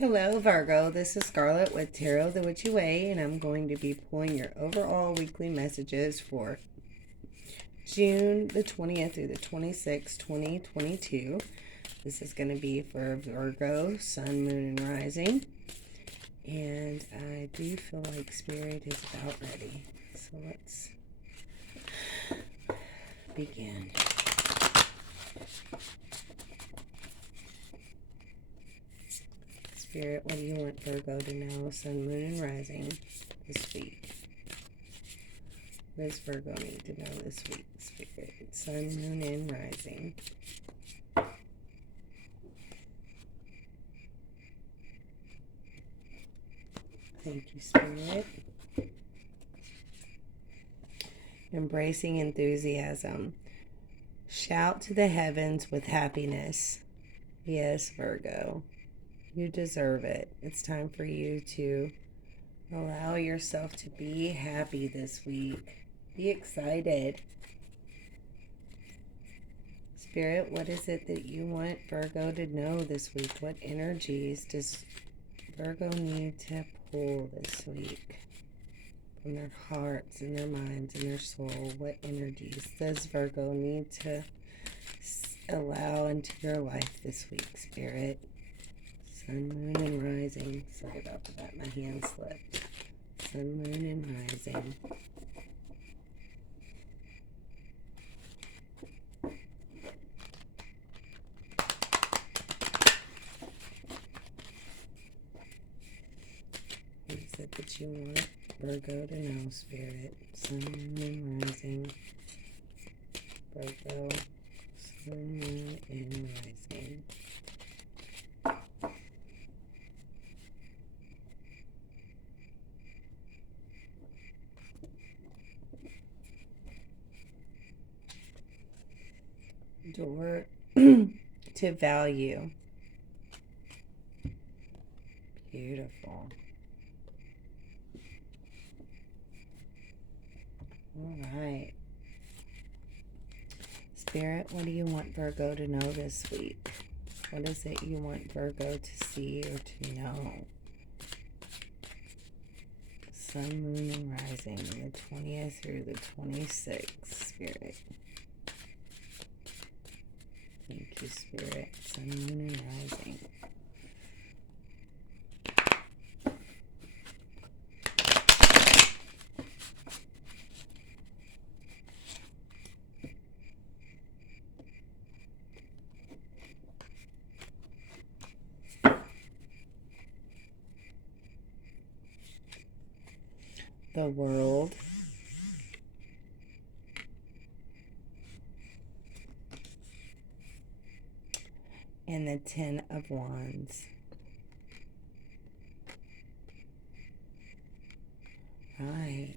Hello, Virgo. This is Scarlett with Tarot the Witchy Way, and I'm going to be pulling your overall weekly messages for June the 20th through the 26th, 2022. This is going to be for Virgo, Sun, Moon, and Rising. And I do feel like Spirit is about ready. So let's begin. Spirit, what do you want Virgo to know, Sun, Moon, and Rising this week? What does Virgo need to know this week, Spirit? Sun, Moon, and Rising. Thank you, Spirit. Embracing enthusiasm. Shout to the heavens with happiness. Yes, Virgo. You deserve it. It's time for you to allow yourself to be happy this week. Be excited. Spirit, what is it that you want Virgo to know this week? What energies does Virgo need to pull this week from their hearts and their minds and their soul? What energies does Virgo need to allow into your life this week, Spirit? Sun, Moon, and Rising. Sorry about that. My hand slipped. Sun, Moon, and Rising. What is it that you want Virgo to know, Spirit? Sun, Moon, and Rising. Virgo, Sun, Moon, and Rising. Door to value. Beautiful. All right. Spirit, what do you want Virgo to know this week? What is it you want Virgo to see or to know? Sun, Moon, and Rising, the 20th through the 26th, Spirit. Thank you, Spirit. Sun, Moon, and Rising. The World. And the Ten of Wands. Right.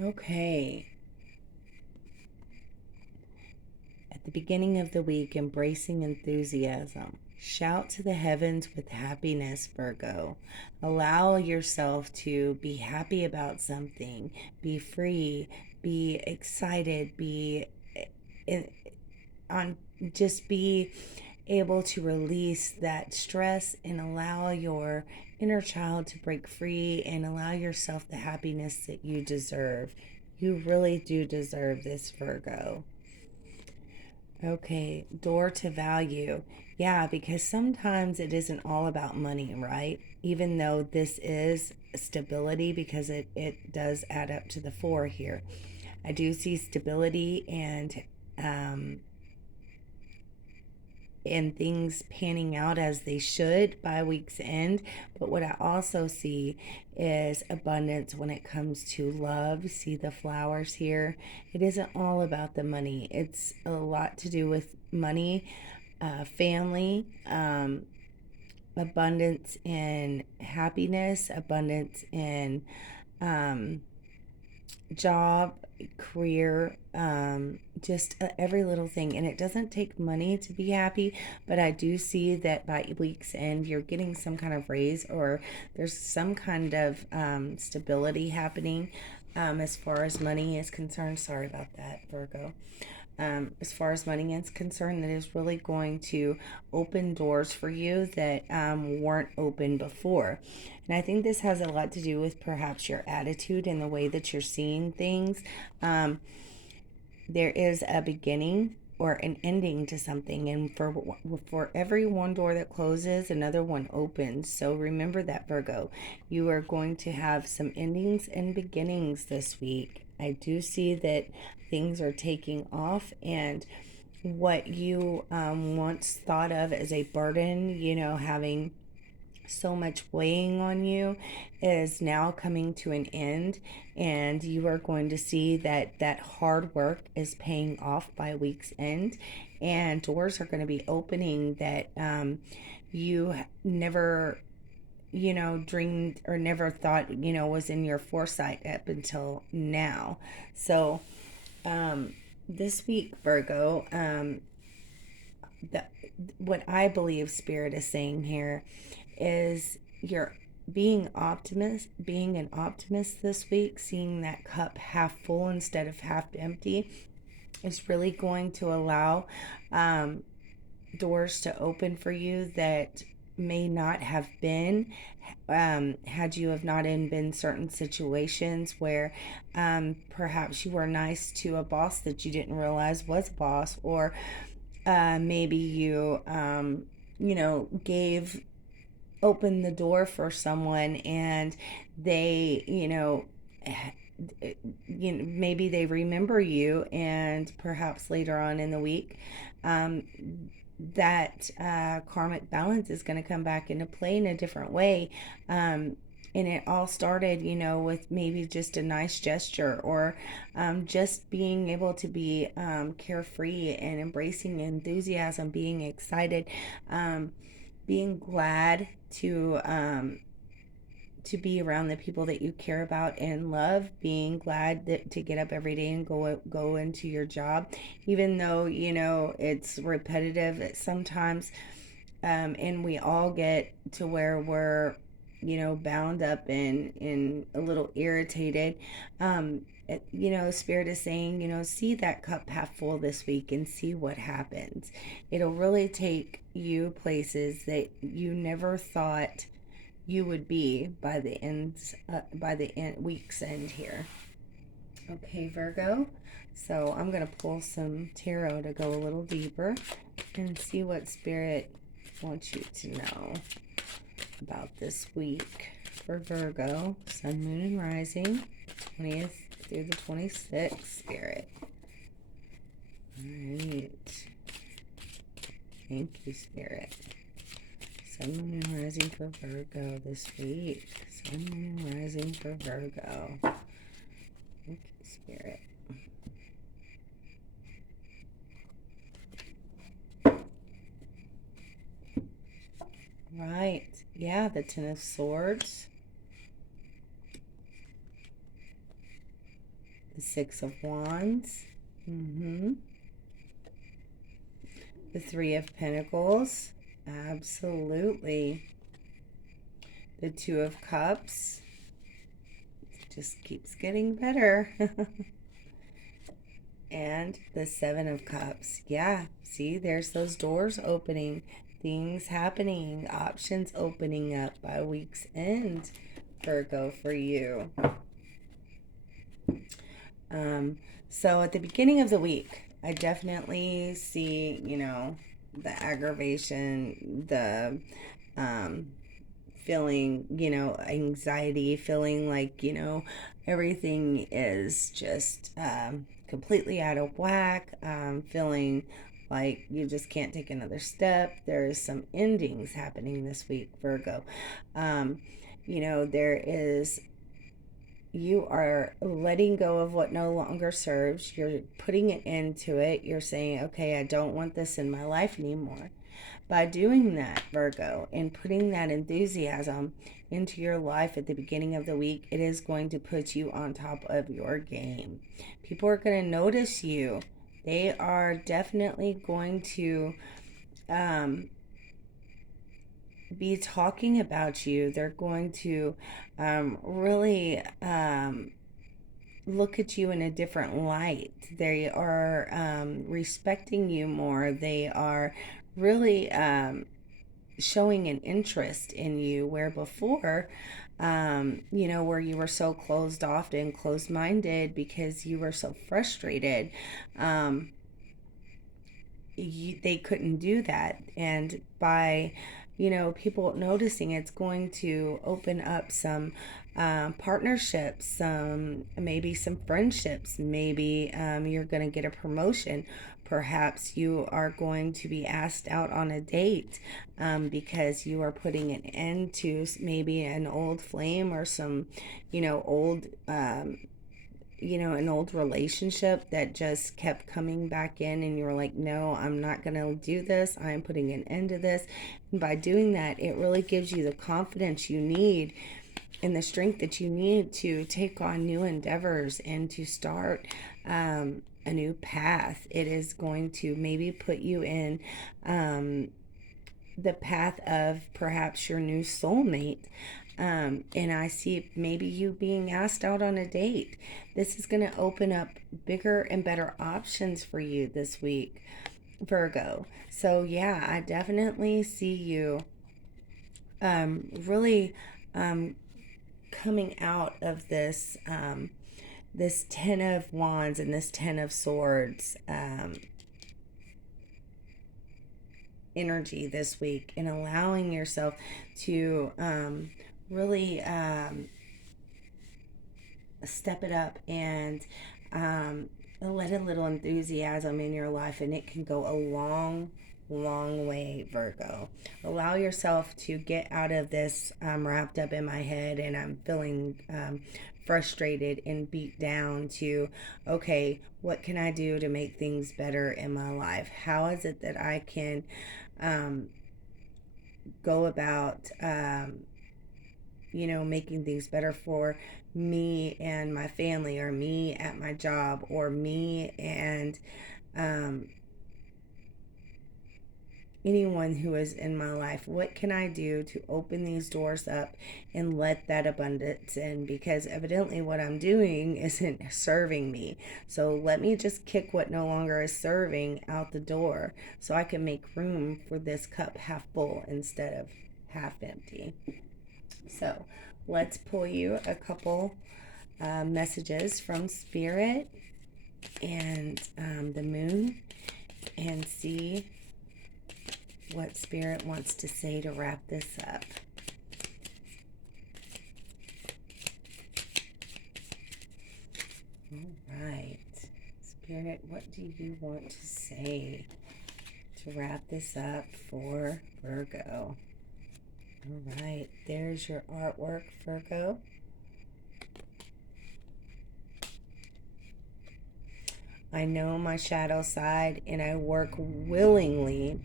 Okay. At the beginning of the week, embracing enthusiasm. Shout to the heavens with happiness, Virgo. Allow yourself to be happy about something. Be free. Be excited. Be just be able to release that stress and allow your inner child to break free and allow yourself the happiness that you deserve. You really do deserve this, Virgo. Okay, door to value. Yeah, because sometimes it isn't all about money, right? Even though this is stability, because it does add up to the four here. I do see stability and things panning out as they should by week's end. But what I also see is abundance when it comes to love. See the flowers here? It isn't all about the money. It's a lot to do with money, family, abundance in happiness, abundance in job, career, just every little thing. And it doesn't take money to be happy, but I do see that by week's end you're getting some kind of raise, or there's some kind of stability happening as far as money is concerned. Sorry about that, Virgo. as far as money is concerned, that is really going to open doors for you that weren't open before. And I think this has a lot to do with perhaps your attitude and the way that you're seeing things. Um, there is a beginning or an ending to something, and for every one door that closes, another one opens. So remember that, Virgo. You are going to have some endings and beginnings this week. I do see that things are taking off, and what you once thought of as a burden, having so much weighing on you, is now coming to an end, and you are going to see that that hard work is paying off by week's end, and doors are going to be opening that you never dreamed or never thought was in your foresight up until now. So this week, Virgo, the, what I believe Spirit is saying here is you're being an optimist this week, seeing that cup half full instead of half empty, is really going to allow doors to open for you that may not have been had you have not been certain situations where perhaps you were nice to a boss that you didn't realize was a boss, or maybe gave open the door for someone, and they maybe they remember you, and perhaps later on in the week um, that karmic balance is going to come back into play in a different way. And it all started, with maybe just a nice gesture, or just being able to be carefree and embracing enthusiasm, being excited, being glad to be around the people that you care about and love, being glad to get up every day and go into your job, even though it's repetitive at sometimes, and we all get to where we're bound up and a little irritated. Spirit is saying, see that cup half full this week and see what happens. It'll really take you places that you never thought you would be by the week's end here. Okay, Virgo. So I'm going to pull some tarot to go a little deeper and see what Spirit wants you to know about this week for Virgo, Sun, Moon, and Rising, 20th through the 26th, Spirit. All right. Thank you, Spirit. Sun, Moon, and Rising for Virgo this week. Sun, Moon, and Rising for Virgo. Thank you, Spirit. Right. Yeah, the Ten of Swords. The Six of Wands. The Three of Pentacles. Absolutely. The Two of Cups. It just keeps getting better. And the Seven of Cups. Yeah, see, there's those doors opening, things happening, options opening up by week's end, Virgo, for you. So at the beginning of the week, I definitely see, the aggravation, the feeling, anxiety, feeling like, everything is just completely out of whack, feeling like you just can't take another step. There's some endings happening this week, Virgo. There is, you are letting go of what no longer serves. You're putting an end to it. You're saying, okay, I don't want this in my life anymore. By doing that, Virgo, and putting that enthusiasm into your life at the beginning of the week, it is going to put you on top of your game. People are going to notice you. They are definitely going to be talking about you. They're going to really look at you in a different light. They are respecting you more. They are really showing an interest in you, where before, where you were so closed off and closed minded because you were so frustrated. Um, they couldn't do that, and by people noticing, it's going to open up some partnerships, some maybe some friendships. Maybe you're going to get a promotion. Perhaps you are going to be asked out on a date, because you are putting an end to maybe an old flame, or some old an old relationship that just kept coming back in, and you were like, no, I'm not going to do this. I'm putting an end to this. And by doing that, it really gives you the confidence you need and the strength that you need to take on new endeavors and to start a new path. It is going to maybe put you in the path of perhaps your new soulmate. And I see maybe you being asked out on a date. This is going to open up bigger and better options for you this week, Virgo. So, yeah, I definitely see you really coming out of this 10 of Wands and this 10 of Swords energy this week, and allowing yourself to really step it up and let a little enthusiasm in your life, and it can go a long way, Virgo. Allow yourself to get out of this wrapped up in my head and I'm feeling frustrated and beat down, to okay, what can I do to make things better in my life? How is it that I can go about making things better for me and my family, or me at my job, or me and anyone who is in my life? What can I do to open these doors up and let that abundance in? Because evidently what I'm doing isn't serving me. So let me just kick what no longer is serving out the door, so I can make room for this cup half full instead of half empty. So let's pull you a couple messages from Spirit and the moon, and see what Spirit wants to say to wrap this up. All right. Spirit, what do you want to say to wrap this up for Virgo? All right. There's your artwork, Virgo. I know my shadow side, and I work willingly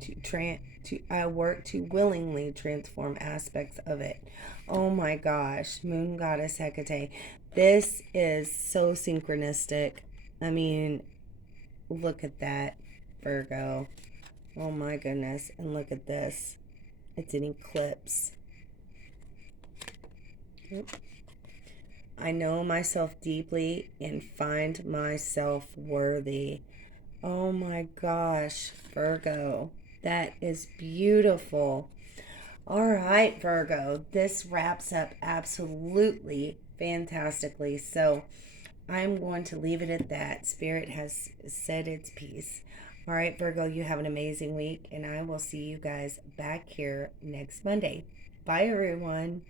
to willingly transform aspects of it. Oh my gosh, Moon Goddess Hecate. This is so synchronistic. I mean, look at that, Virgo. Oh my goodness. And look at this. It's an eclipse. I know myself deeply and find myself worthy. Oh my gosh, Virgo. That is beautiful. All right, Virgo. This wraps up absolutely fantastically. So I'm going to leave it at that. Spirit has said its piece. All right, Virgo, you have an amazing week, and I will see you guys back here next Monday. Bye, everyone.